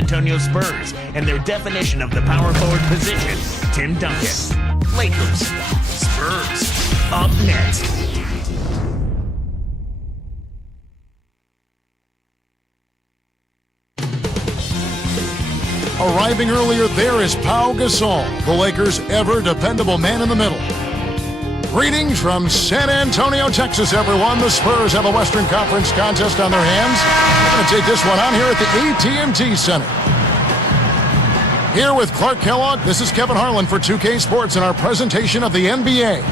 Antonio Spurs and their definition of the power forward position, Tim Duncan. Lakers, Spurs, up next. Arriving earlier, there is Pau Gasol, the Lakers' ever-dependable man in the middle. Greetings from San Antonio, Texas, everyone. The Spurs have a Western Conference contest on their hands. We're going to take this one on here at the AT&T Center. Here with Clark Kellogg, this is Kevin Harlan for 2K Sports in our presentation of the NBA.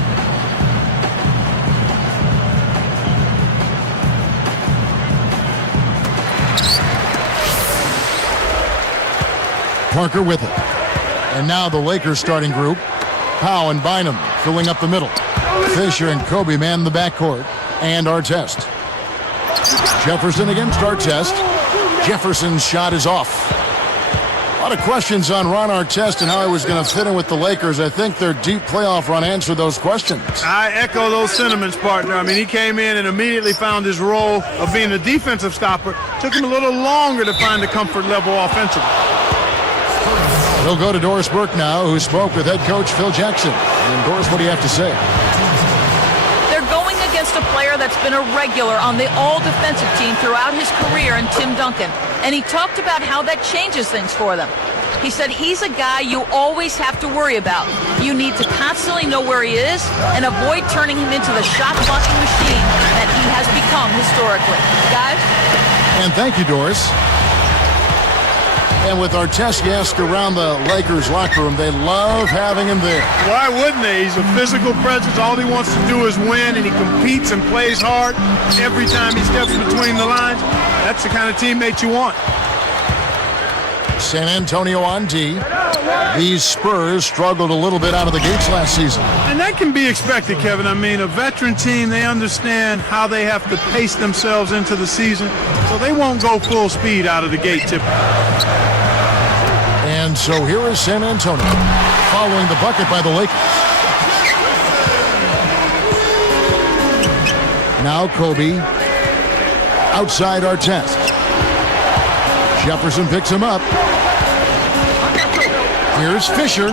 Parker with it. And now the Lakers starting group. Powell and Bynum filling up the middle. Fisher and Kobe man the backcourt. And Artest. Jefferson against Artest. Jefferson's shot is off. A lot of questions on Ron Artest and how he was going to fit in with the Lakers. I think their deep playoff run answered those questions. I echo those sentiments, partner. I mean, he came in and immediately found his role of being a defensive stopper. Took him a little longer to find the comfort level offensively. We'll go to Doris Burke now, who spoke with head coach Phil Jackson. And Doris, what do you have to say? They're going against a player that's been a regular on the all-defensive team throughout his career in Tim Duncan. And he talked about how that changes things for them. He said he's a guy you always have to worry about. You need to constantly know where he is and avoid turning him into the shot-blocking machine that he has become historically. Guys? And thank you, Doris. And with Artest, you ask around the Lakers locker room, they love having him there. Why wouldn't they? He's a physical presence. All he wants to do is win, and he competes and plays hard every time he steps between the lines. That's the kind of teammate you want. San Antonio on D. These Spurs struggled a little bit out of the gates last season. And that can be expected, Kevin. I mean, a veteran team, they understand how they have to pace themselves into the season, so they won't go full speed out of the gate typically. And so here is San Antonio following the bucket by the Lakers. Now Kobe outside Artest. Jefferson picks him up. Here's Fisher,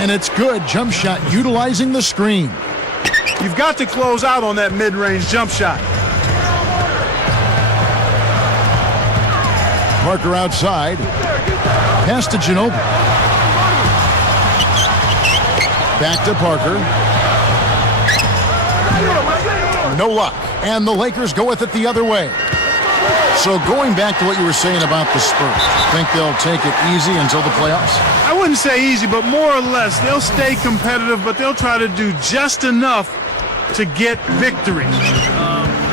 and it's good. Jump shot utilizing the screen. You've got to close out on that mid-range jump shot. Parker outside. Pass to Ginobili. Back to Parker. No luck. And the Lakers go with it the other way. So going back to what you were saying about the Spurs, think they'll take it easy until the playoffs? I wouldn't say easy, but more or less. They'll stay competitive, but they'll try to do just enough to get victory.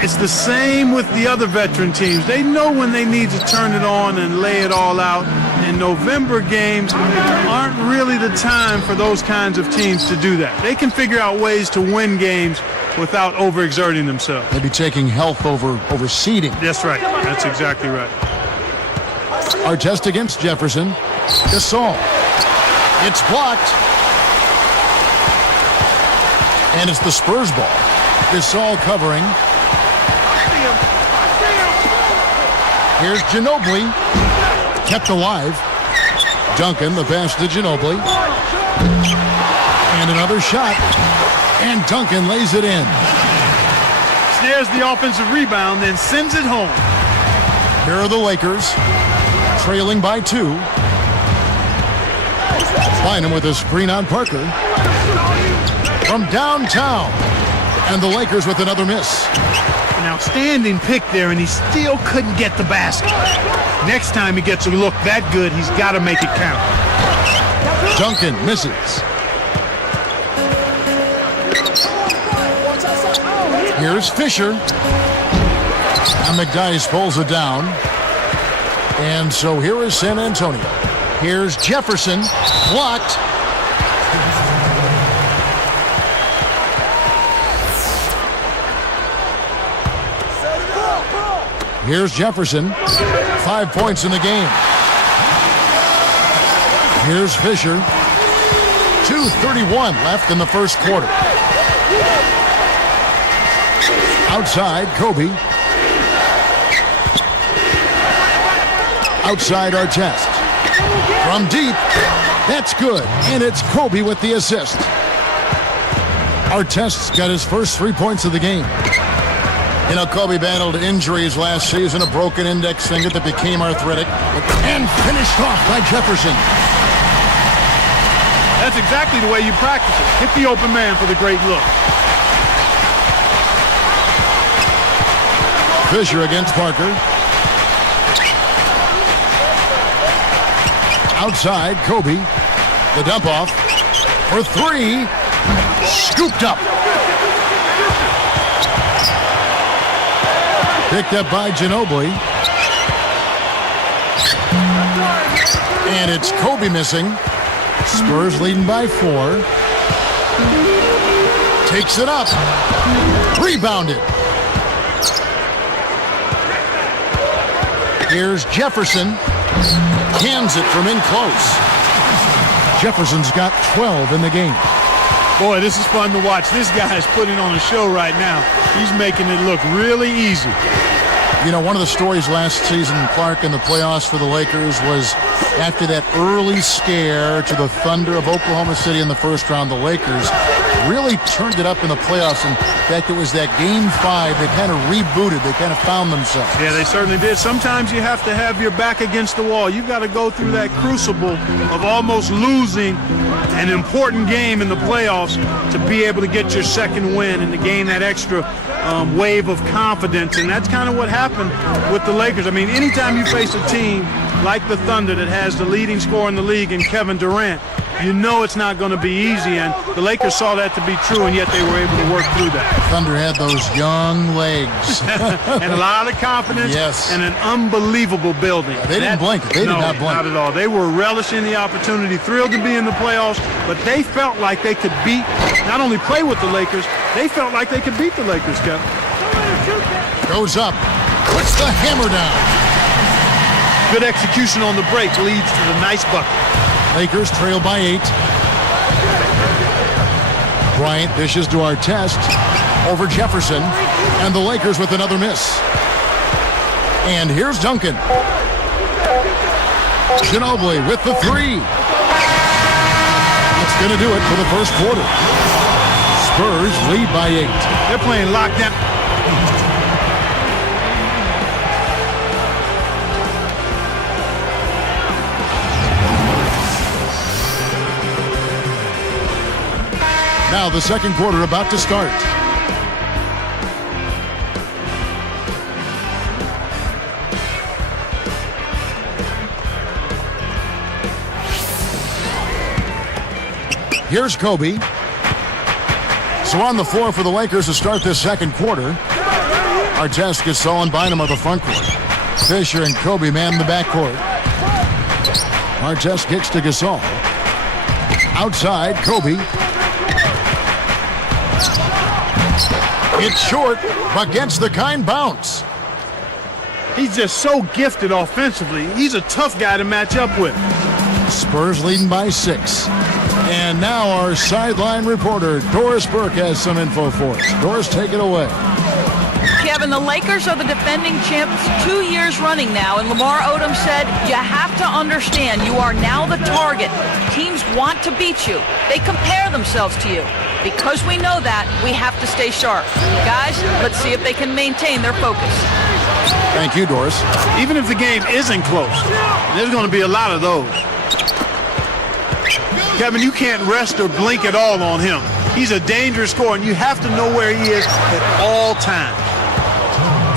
It's the same with the other veteran teams. They know when they need to turn it on and lay it all out. And November games aren't really the time for those kinds of teams to do that. They can figure out ways to win games without overexerting themselves. Maybe taking health over seeding. That's right. That's exactly right. Artest against Jefferson. Gasol. It's blocked. And it's the Spurs ball. Gasol covering. Here's Ginobili. Kept alive. Duncan, the pass to Ginobili. And another shot. And Duncan lays it in. Snares the offensive rebound, then sends it home. Here are the Lakers, trailing by 2. Bynum with a screen on Parker. From downtown. And the Lakers with another miss. An outstanding pick there, and he still couldn't get the basket. Next time he gets a look that good, he's got to make it count. Duncan misses. Here's Fisher. And McDyess pulls it down. And so here is San Antonio. Here's Jefferson. Blocked. Here's Jefferson. 5 points in the game. Here's Fisher. 2:31 left in the first quarter. Outside, Kobe. Outside Artest. From deep. That's good. And it's Kobe with the assist. Artest's got his first 3 points of the game. You know, Kobe battled injuries last season, a broken index finger that became arthritic, and finished off by Jefferson. That's exactly the way you practice it. Hit the open man for the great look. Fisher against Parker. Outside, Kobe. The dump off for three. Scooped up. Picked up by Ginobili. And it's Kobe missing. Spurs leading by 4. Takes it up. Rebounded. Here's Jefferson. Cans it from in close. Jefferson's got 12 in the game. Boy, this is fun to watch. This guy is putting on a show right now. He's making it look really easy. You know, one of the stories last season, Clark, in the playoffs for the Lakers was after that early scare to the Thunder of Oklahoma City in the first round, the Lakers really turned it up in the playoffs. In fact, it was that Game 5 they kind of rebooted. They kind of found themselves. Yeah, they certainly did. Sometimes you have to have your back against the wall. You've got to go through that crucible of almost losing an important game in the playoffs to be able to get your second win and to gain that extra wave of confidence. And that's kind of what happened with the Lakers. I mean, anytime you face a team like the Thunder that has the leading scorer in the league in Kevin Durant, you know it's not going to be easy, and the Lakers saw that to be true, and yet they were able to work through that. Thunder had those young legs. And a lot of confidence. Yes. And an unbelievable building. They didn't blink. They did not blink. Not at all. They were relishing the opportunity, thrilled to be in the playoffs, but they felt like they could beat, not only play with the Lakers, they felt like they could beat the Lakers, Kevin. Goes up. Puts the hammer down. Good execution on the break leads to the nice bucket. Lakers trail by 8. Bryant dishes to Artest over Jefferson, and the Lakers with another miss. And here's Duncan. Ginobili with the 3. That's going to do it for the first quarter. Spurs lead by 8. They're playing lockdown. Now the second quarter about to start. Here's Kobe. So on the floor for the Lakers to start this second quarter. Artest, Gasol, and Bynum are the front court. Fisher and Kobe man the backcourt. Artest kicks to Gasol. Outside, Kobe. It's short, but gets the kind bounce. He's just so gifted offensively. He's a tough guy to match up with. Spurs leading by 6. And now our sideline reporter, Doris Burke, has some info for us. Doris, take it away. Kevin, the Lakers are the defending champs 2 years running now, and Lamar Odom said, you have to understand you are now the target. Teams want to beat you. They compare themselves to you. Because we know that, we have to stay sharp. Guys, let's see if they can maintain their focus. Thank you, Doris. Even if the game isn't close, there's going to be a lot of those. Kevin, you can't rest or blink at all on him. He's a dangerous scorer, and you have to know where he is at all times.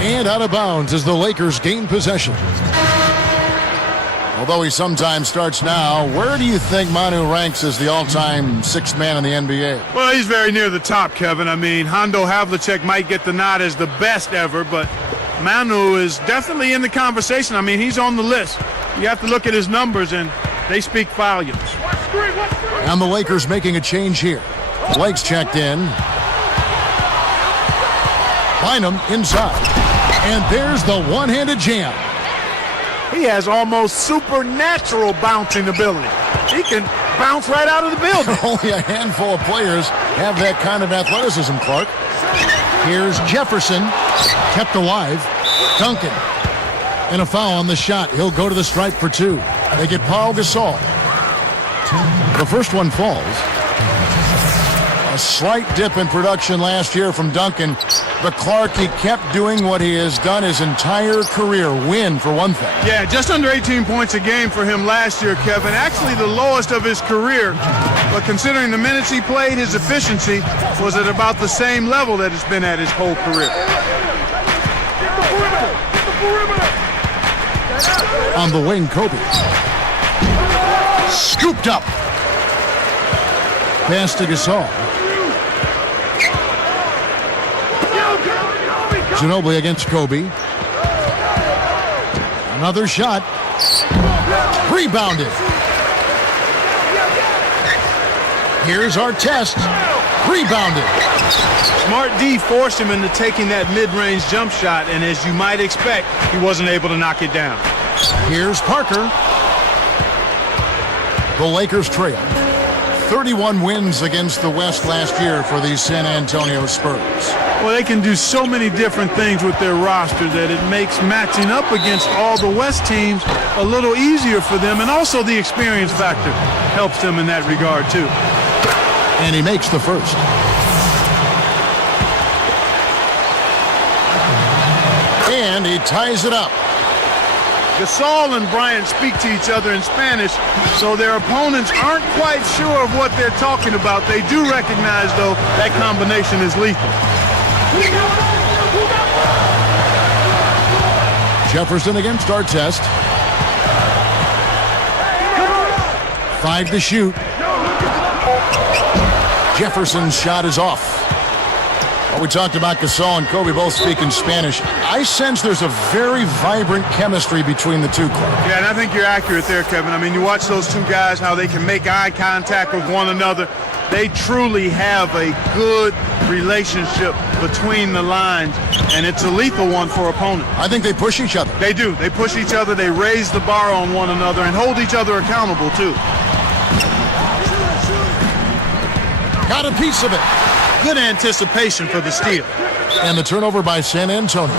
And out of bounds as the Lakers gain possession. Although he sometimes starts now, where do you think Manu ranks as the all-time sixth man in the NBA? Well, he's very near the top, Kevin. I mean, Hondo Havlicek might get the nod as the best ever, but Manu is definitely in the conversation. I mean, he's on the list. You have to look at his numbers, and they speak volumes. And the Lakers making a change here. Blake's checked in. Bynum inside. And there's the one-handed jam. He has almost supernatural bouncing ability. He can bounce right out of the building. Only a handful of players have that kind of athleticism, Clark. Here's Jefferson, kept alive. Duncan. And a foul on the shot. He'll go to the stripe for 2. They get Pau Gasol. The first one falls. A slight dip in production last year from Duncan, but Clark, he kept doing what he has done his entire career. Win, for one thing. Yeah, just under 18 points a game for him last year, Kevin. Actually the lowest of his career, but considering the minutes he played, his efficiency was at about the same level that it's been at his whole career. On the wing, Kobe. Scooped up. Pass to Gasol. Ginobili against Kobe. Another shot. Rebounded. Here's our test. Rebounded. Smart D forced him into taking that mid-range jump shot, and as you might expect, he wasn't able to knock it down. Here's Parker. The Lakers trail. 31 wins against the West last year for the San Antonio Spurs. Well, they can do so many different things with their roster that it makes matching up against all the West teams a little easier for them, and also the experience factor helps them in that regard too. And he makes the first. And he ties it up. Gasol and Bryant speak to each other in Spanish, so their opponents aren't quite sure of what they're talking about. They do recognize, though, that combination is lethal. Jefferson against Artest. 5 to shoot. Jefferson's shot is off. Well, we talked about Gasol and Kobe both speaking Spanish. I sense there's a very vibrant chemistry between the two, Clark. Yeah, and I think you're accurate there, Kevin. I mean, you watch those two guys, how they can make eye contact with one another. They truly have a good relationship between the lines, and it's a lethal one for opponents. I think they push each other. They do. They push each other. They raise the bar on one another and hold each other accountable, too. Got a piece of it. Good anticipation for the steal. And the turnover by San Antonio.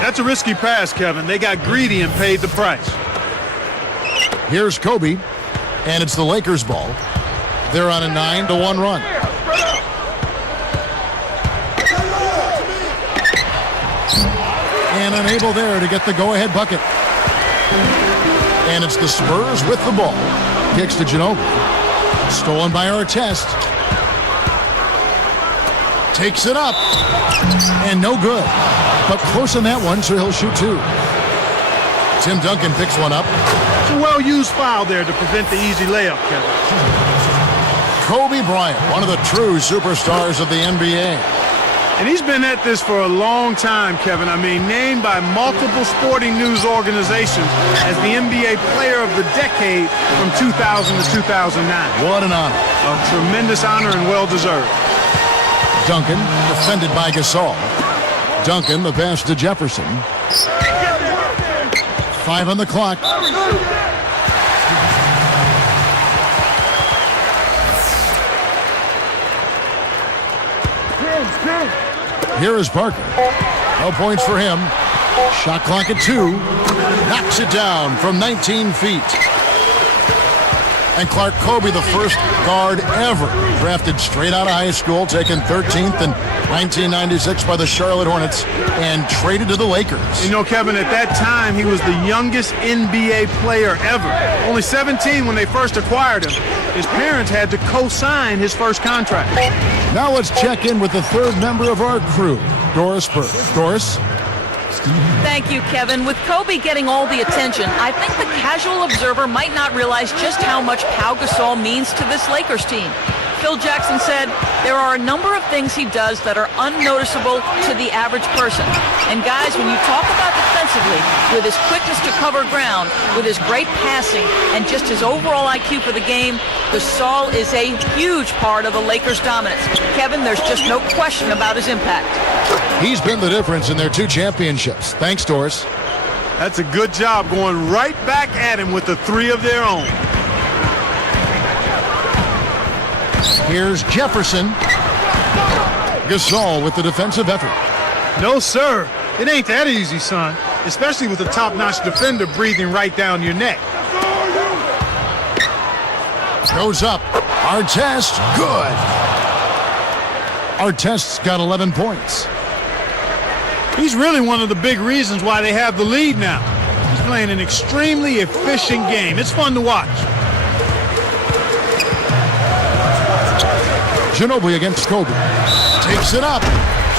That's a risky pass, Kevin. They got greedy and paid the price. Here's Kobe, and it's the Lakers' ball. They're on a 9-1 run. And unable there to get the go-ahead bucket. And it's the Spurs with the ball. Kicks to Ginobili. Stolen by Artest. Takes it up. And no good. But close on that one, so he'll shoot 2. Tim Duncan picks one up. It's a well-used foul there to prevent the easy layup, Kevin. Kobe Bryant, one of the true superstars of the NBA. And he's been at this for a long time, Kevin. I mean, named by multiple sporting news organizations as the NBA Player of the Decade from 2000 to 2009. What an honor. A tremendous honor and well-deserved. Duncan, defended by Gasol. Duncan, the pass to Jefferson. 5 on the clock. Here is Parker. No points for him. Shot clock at 2. Knocks it down from 19 feet. And Clark, Kobe, the first guard ever drafted straight out of high school, taken 13th in 1996 by the Charlotte Hornets and traded to the Lakers. You know, Kevin, at that time, he was the youngest NBA player ever. Only 17 when they first acquired him. His parents had to co-sign his first contract. Now let's check in with the third member of our crew, Doris Burke. Doris? Thank you, Kevin. With Kobe getting all the attention, I think the casual observer might not realize just how much Pau Gasol means to this Lakers team. Phil Jackson said, there are a number of things he does that are unnoticeable to the average person. And guys, when you talk about defensively, with his quickness to cover ground, with his great passing, and just his overall IQ for the game, Gasol is a huge part of the Lakers' dominance. Kevin, there's just no question about his impact. He's been the difference in their 2 championships. Thanks, Doris. That's a good job going right back at him with the 3 of their own. Here's Jefferson. Gasol with the defensive effort. No, sir. It ain't that easy, son. especially with a top-notch defender breathing right down your neck. Goes up. Artest, good. Artest's got 11 points. He's really one of the big reasons why they have the lead now. He's playing an extremely efficient game. It's fun to watch. Ginobili against Kobe. Takes it up.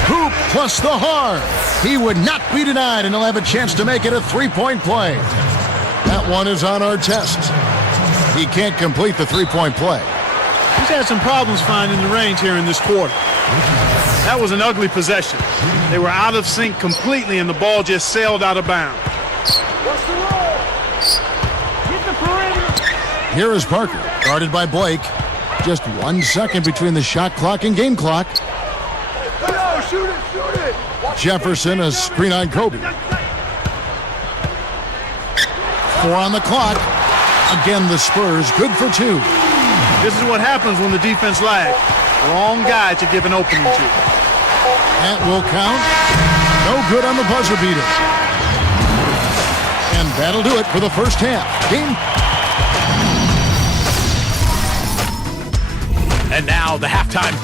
Hoop plus the hard. He would not be denied, and he'll have a chance to make it a three-point play. That one is on Artest. He can't complete the three-point play. He's had some problems finding the range here in this quarter. That was an ugly possession. They were out of sync completely, and the ball just sailed out of bounds. Here is Parker, guarded by Blake. Just 1 second between the shot clock and game clock. Jefferson, a screen on Kobe. 4 on the clock. Again, the Spurs good for 2. This is what happens when the defense lags. Wrong guy to give an opening to. That will count. No good on the buzzer beater. And that'll do it for the first half. Game. And now the halftime.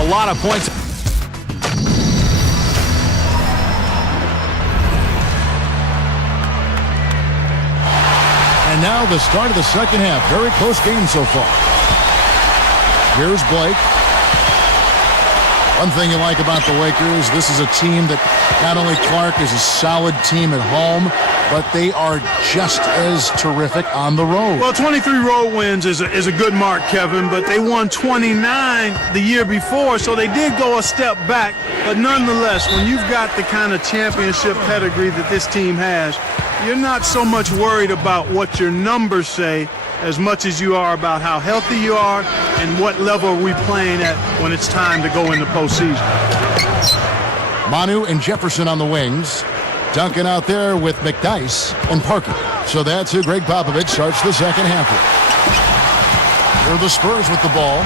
A lot of points. And now the start of the second half. Very close game so far. Here's Blake. One thing you like about the Lakers, this is a team that not only Clark is a solid team at home, but they are just as terrific on the road. Well, 23 road wins is a good mark, Kevin, but they won 29 the year before, so they did go a step back. But nonetheless, when you've got the kind of championship pedigree that this team has, you're not so much worried about what your numbers say as much as you are about how healthy you are and what level are we playing at when it's time to go in the postseason. Manu and Jefferson on the wings. Duncan out there with McDyess and Parker. So that's who Greg Popovich starts the second half with. Here are the Spurs with the ball.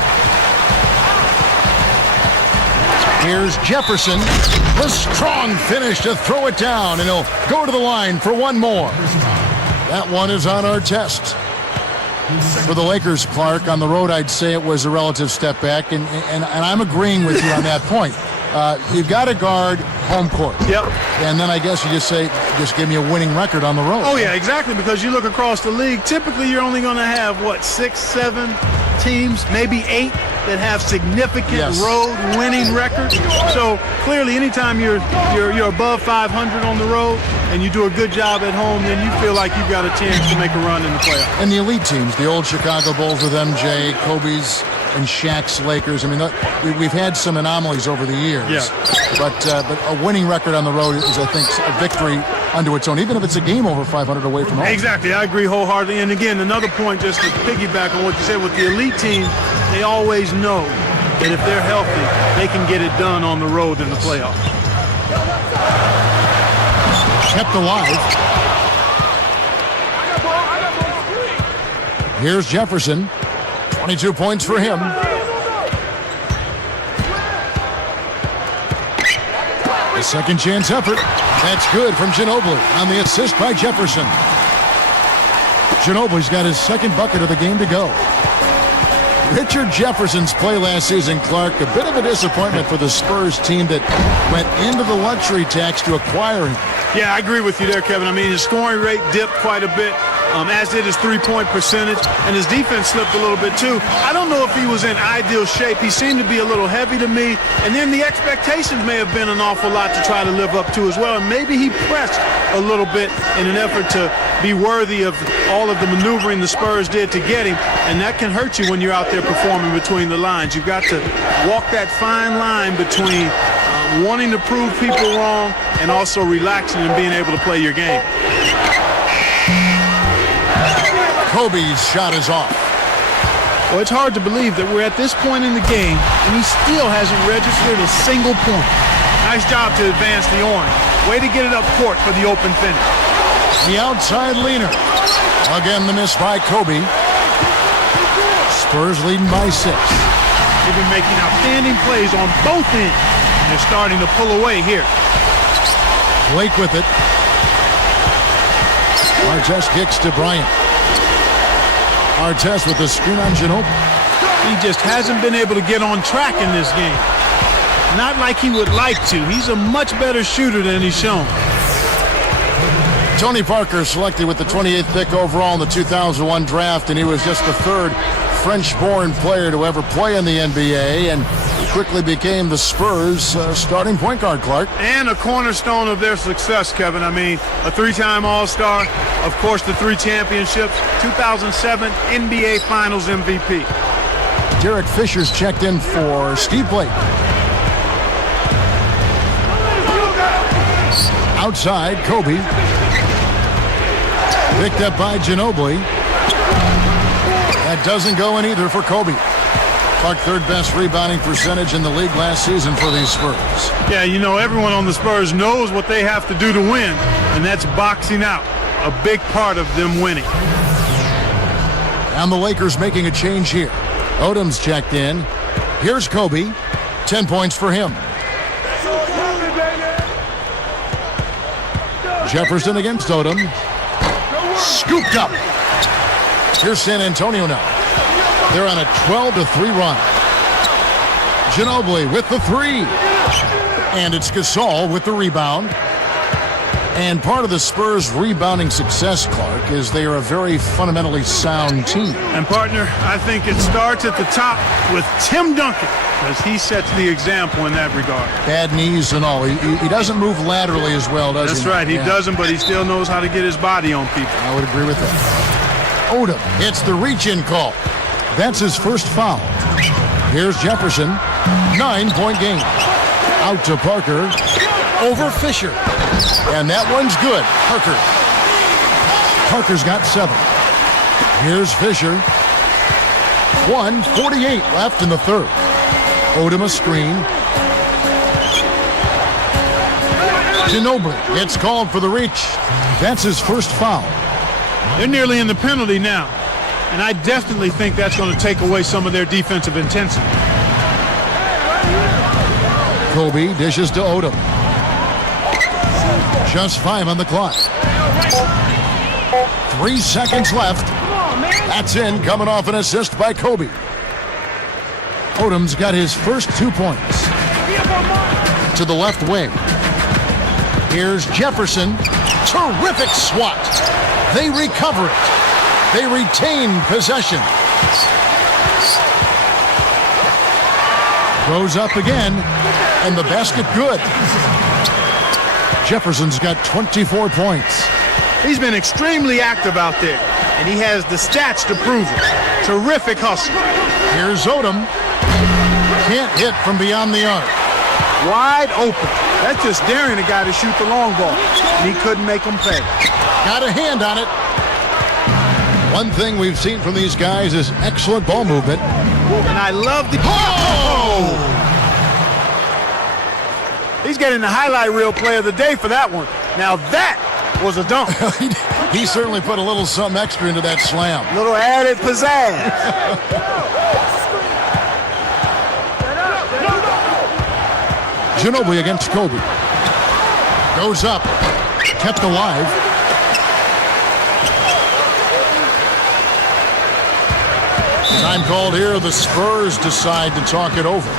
Here's Jefferson. The strong finish to throw it down, and he'll go to the line for one more. That one is on Artest. For the Lakers, Clark, on the road, I'd say it was a relative step back, and I'm agreeing with you on that point. You've got to guard home court. Yep. And then I guess you just say, just give me a winning record on the road. Oh, yeah, exactly, because you look across the league, typically you're only going to have, 6, 7 teams, maybe 8 that have significant road winning records. So clearly anytime you're above 500 on the road and you do a good job at home, then you feel like you've got a chance to make a run in the playoffs. And the elite teams, the old Chicago Bulls with MJ, Kobe's and Shaq's Lakers. I mean, we've had some anomalies over the years. Yeah. But a winning record on the road is, I think, a victory unto its own, even if it's a game over 500 away from home. Exactly. I agree wholeheartedly. And again, another point just to piggyback on what you said with the elite team, they always know that if they're healthy, they can get it done on the road in the playoffs. Kept alive. Here's Jefferson. 22 points for him. A second chance effort. That's good from Ginobili on the assist by Jefferson. Ginobili's got his second bucket of the game to go. Richard Jefferson's play last season, Clark, a bit of a disappointment for the Spurs team that went into the luxury tax to acquire him. Yeah, I agree with you there, Kevin. I mean, his scoring rate dipped quite a bit, as did his three-point percentage, and his defense slipped a little bit too. I don't know if he was in ideal shape. He seemed to be a little heavy to me, and then the expectations may have been an awful lot to try to live up to as well, and maybe he pressed a little bit in an effort to be worthy of all of the maneuvering the Spurs did to get him, and that can hurt you when you're out there performing between the lines. You've got to walk that fine line between wanting to prove people wrong and also relaxing and being able to play your game. Kobe's shot is off. Well, it's hard to believe that we're at this point in the game and he still hasn't registered a single point. Nice job to advance the orange. Way to get it up court for the open finish. The outside leaner. Again, the miss by Kobe. Spurs leading by 6. They've been making outstanding plays on both ends. They're starting to pull away here. Blake with it. Artest kicks to Bryant. Artest with the screen on Ginobili. He just hasn't been able to get on track in this game. Not like he would like to. He's a much better shooter than he's shown. Tony Parker selected with the 28th pick overall in the 2001 draft, and he was just the third French-born player to ever play in the NBA, and he quickly became the Spurs starting point guard, Clark. And a cornerstone of their success, Kevin. I mean, a three-time All-Star, of course, the 3 championships, 2007 NBA Finals MVP. Derek Fisher's checked in for Steve Blake. Outside, Kobe. Picked up by Ginobili. That doesn't go in either for Kobe. Clark, third best rebounding percentage in the league last season for these Spurs. Yeah, you know, everyone on the Spurs knows what they have to do to win, and that's boxing out. A big part of them winning. And the Lakers making a change here. Odom's checked in. Here's Kobe. 10 points for him. Jefferson against Odom. Scooped up. Here's San Antonio now. They're on a 12-3 run. Ginobili with the 3. And it's Gasol with the rebound. And part of the Spurs' rebounding success, Clark, is they are a very fundamentally sound team. And, partner, I think it starts at the top with Tim Duncan, because he sets the example in that regard. Bad knees and all. He doesn't move laterally as well, does he? That's right. He doesn't, but he still knows how to get his body on people. I would agree with that. Odom hits the reach-in call. That's his first foul. Here's Jefferson. 9-point game. Out to Parker. Over Fisher. And that one's good. Parker's got 7. Here's Fisher. 1:48 left in the third. Odom a screen. Ginobili gets called for the reach. That's his first foul. They're nearly in the penalty now, and I definitely think that's going to take away some of their defensive intensity. Kobe dishes to Odom. Just 5 on the clock. 3 seconds left. That's in, coming off an assist by Kobe. Odom's got his first 2 points. To the left wing. Here's Jefferson. Terrific swat. They recover it. They retain possession. Goes up again, and the basket good. Jefferson's got 24 points. He's been extremely active out there, and he has the stats to prove it. Terrific hustle. Here's Odom. Can't hit from beyond the arc. Wide open. That's just daring a guy to shoot the long ball, and he couldn't make him pay. Got a hand on it. One thing we've seen from these guys is excellent ball movement. And I love the... Oh! He's getting the highlight reel play of the day for that one. Now that was a dunk. He certainly put a little something extra into that slam. Little added pizzazz. Ginobili against Kobe. Goes up. Kept alive. Time called here. The Spurs decide to talk it over.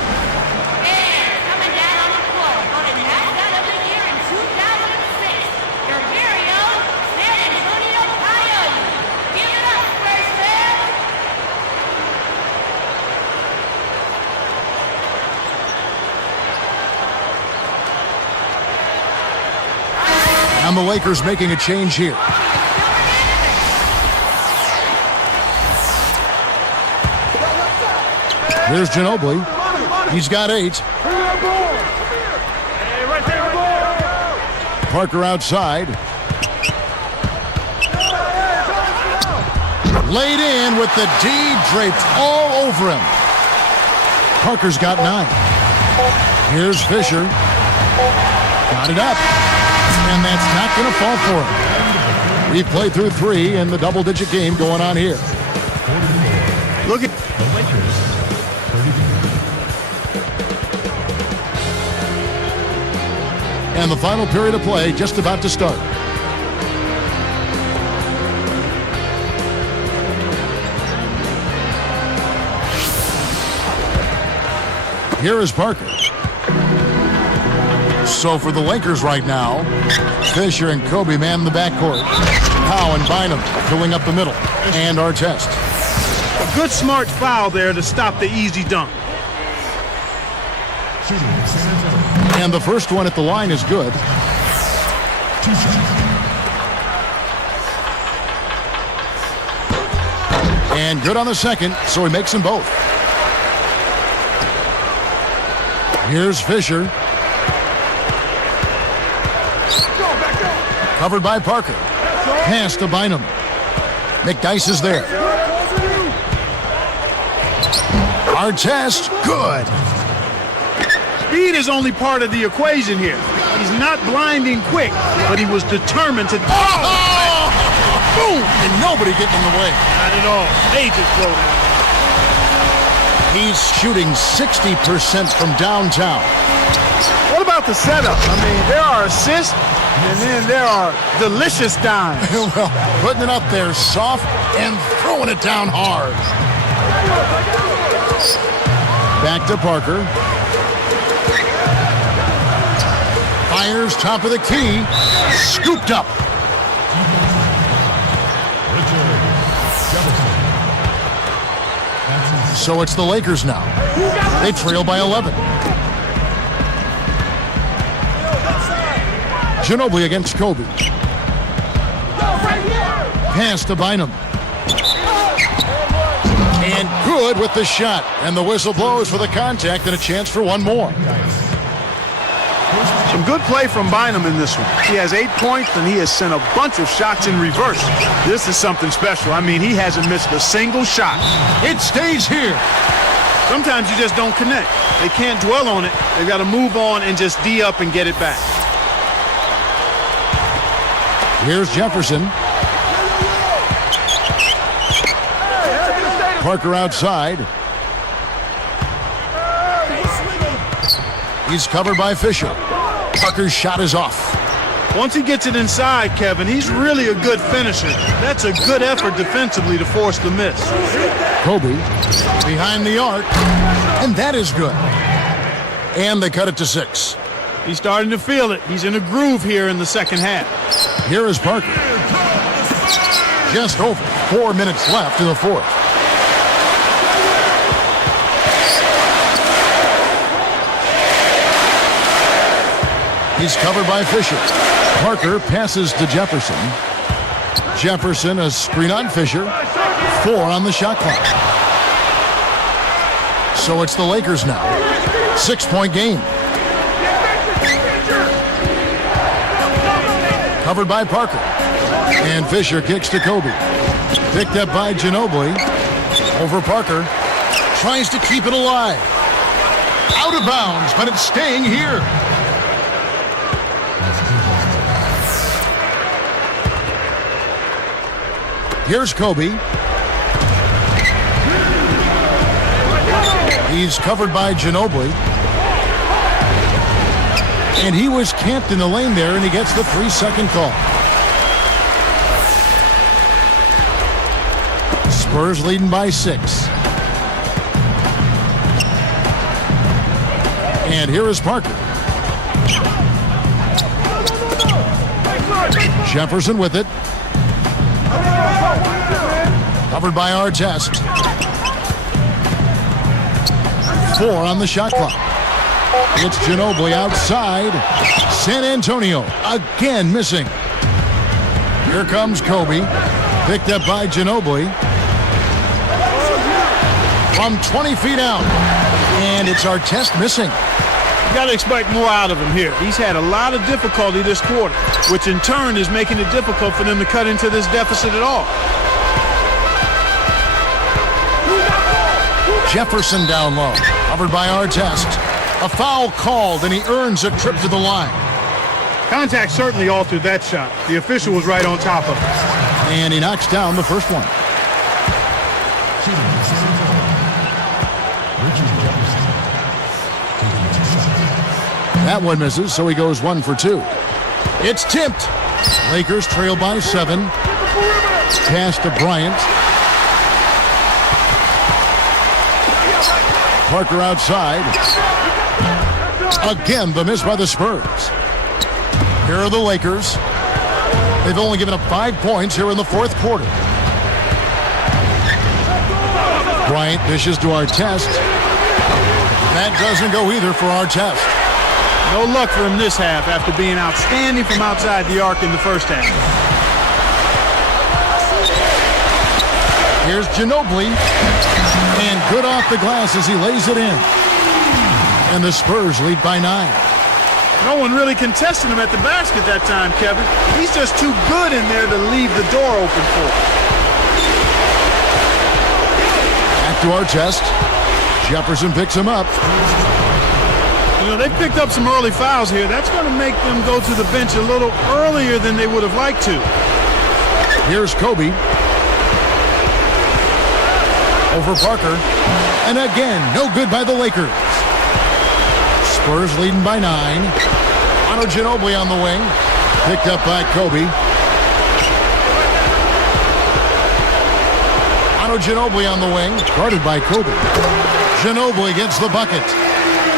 And the Lakers making a change here. Here's Ginobili. He's got 8. Parker outside. Laid in with the D draped all over him. Parker's got 9. Here's Fisher. Got it up. And that's not going to fall for him. We've played through 3 in the double-digit game going on here. Look at... And the final period of play just about to start. Here is Parker. So for the Lakers right now, Fisher and Kobe man the backcourt. Howe and Bynum filling up the middle. And Artest. A good smart foul there to stop the easy dunk. And the first one at the line is good. And good on the second, so he makes them both. Here's Fisher. Covered by Parker. Pass to Bynum. McDyess is there. Artest, good. Speed is only part of the equation here. He's not blinding quick, but he was determined to... Oh! Boom! And nobody getting in the way. Not at all. Major throwdown. He's shooting 60% from downtown. What about the setup? I mean, there are assists, and then there are delicious dimes. Well, putting it up there soft and throwing it down hard. Back to Parker. Fires top of the key. Scooped up. So it's the Lakers now. They trail by 11. Ginobili against Kobe. Pass to Bynum. And good with the shot. And the whistle blows for the contact and a chance for one more. Some good play from Bynum in this one. He has 8 points, and he has sent a bunch of shots in reverse. This is something special. I mean, he hasn't missed a single shot. It stays here. Sometimes you just don't connect. They can't dwell on it. They've got to move on and just D up and get it back. Here's Jefferson. Parker outside. He's covered by Fisher. Parker's shot is off. Once he gets it inside, Kevin, he's really a good finisher. That's a good effort defensively to force the miss. Kobe behind the arc, and that is good. And they cut it to 6. He's starting to feel it. He's in a groove here in the second half. Here is Parker. Just over 4 minutes left in the fourth. He's covered by Fisher. Parker passes to Jefferson. Jefferson a screen on Fisher. 4 on the shot clock. So it's the Lakers now. 6-point game. Covered by Parker. And Fisher kicks to Kobe. Picked up by Ginobili. Over Parker. Tries to keep it alive. Out of bounds, but it's staying here. Here's Kobe. He's covered by Ginobili. And he was camped in the lane there, and he gets the 3-second call. Spurs leading by 6. And here is Parker. Jefferson with it. Covered by Artest. 4 on the shot clock. It's Ginobili outside. San Antonio again missing. Here comes Kobe. Picked up by Ginobili. From 20 feet out. And it's Artest missing. You got to expect more out of him here. He's had a lot of difficulty this quarter, which in turn is making it difficult for them to cut into this deficit at all. Jefferson down low. Covered by Artest. A foul called, and he earns a trip to the line. Contact certainly altered that shot. The official was right on top of it. And he knocks down the first one. That one misses, so he goes 1 for 2. It's tipped. Lakers trail by 7. Pass to Bryant. Parker outside. Again, the miss by the Spurs. Here are the Lakers. They've only given up 5 points here in the fourth quarter. Bryant dishes to Artest. That doesn't go either for Artest. No luck for him this half after being outstanding from outside the arc in the first half. Here's Ginobili. And good off the glass as he lays it in. And the Spurs lead by 9. No one really contested him at the basket that time, Kevin. He's just too good in there to leave the door open for him. Back to Artest. Jefferson picks him up. You know, they picked up some early fouls here. That's going to make them go to the bench a little earlier than they would have liked to. Here's Kobe. Over Parker. And again, no good by the Lakers. Spurs leading by 9. Otto Ginobili on the wing. Picked up by Kobe. Otto Ginobili on the wing. Guarded by Kobe. Ginobili gets the bucket.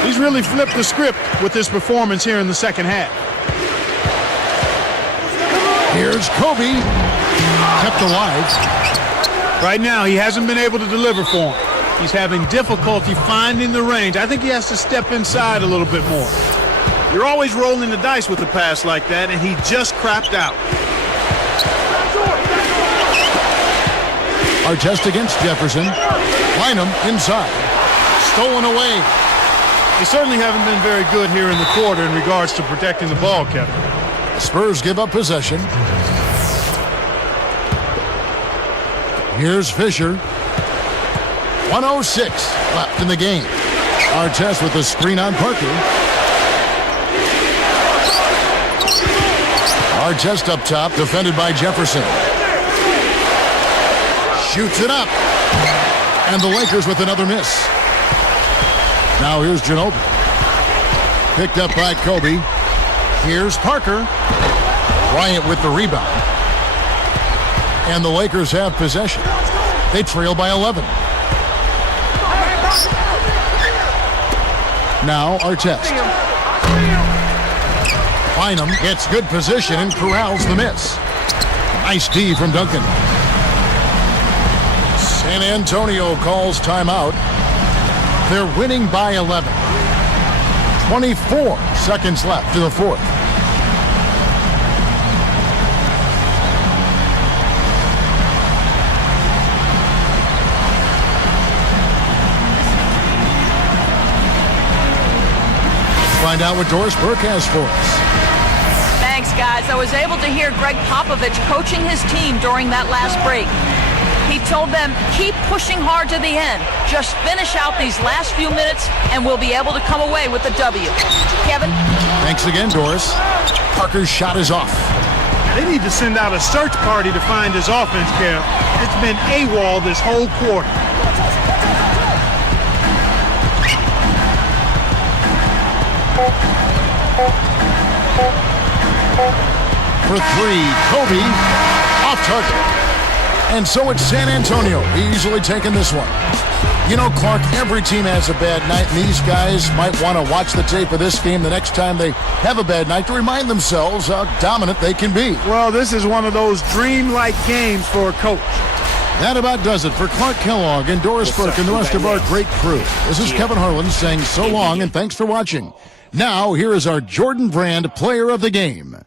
He's really flipped the script with this performance here in the second half. Here's Kobe. Kept alive. Right now, he hasn't been able to deliver for him. He's having difficulty finding the range. I think he has to step inside a little bit more. You're always rolling the dice with a pass like that, and he just crapped out. Artest against Jefferson. Bynum inside. Stolen away. They certainly haven't been very good here in the quarter in regards to protecting the ball, Kevin. The Spurs give up possession. Here's Fisher. 1:06 left in the game. Artest with the screen on Parker. Artest up top, defended by Jefferson. Shoots it up. And the Lakers with another miss. Now here's Ginobili. Picked up by Kobe. Here's Parker. Bryant with the rebound. And the Lakers have possession. They trail by 11. Now Artest. Bynum gets good position and corrals the miss. Nice D from Duncan. San Antonio calls timeout. They're winning by 11. 24 seconds left to the fourth. Find out what Doris Burke has for us. Thanks, guys. I was able to hear Greg Popovich coaching his team during that last break. He told them, keep pushing hard to the end. Just finish out these last few minutes, and we'll be able to come away with the W. Kevin? Thanks again, Doris. Parker's shot is off. They need to send out a search party to find his offense, Kev. It's been AWOL this whole quarter. For three, Kobe, off target. And so it's San Antonio easily taking this one. You know, Clark, every team has a bad night, and these guys might want to watch the tape of this game the next time they have a bad night to remind themselves how dominant they can be. Well, this is one of those dreamlike games for a coach. That about does it for Clark Kellogg and Doris Burke and the rest of our great crew. This is Kevin Harlan saying so long and thanks for watching. Now, here is our Jordan Brand Player of the Game.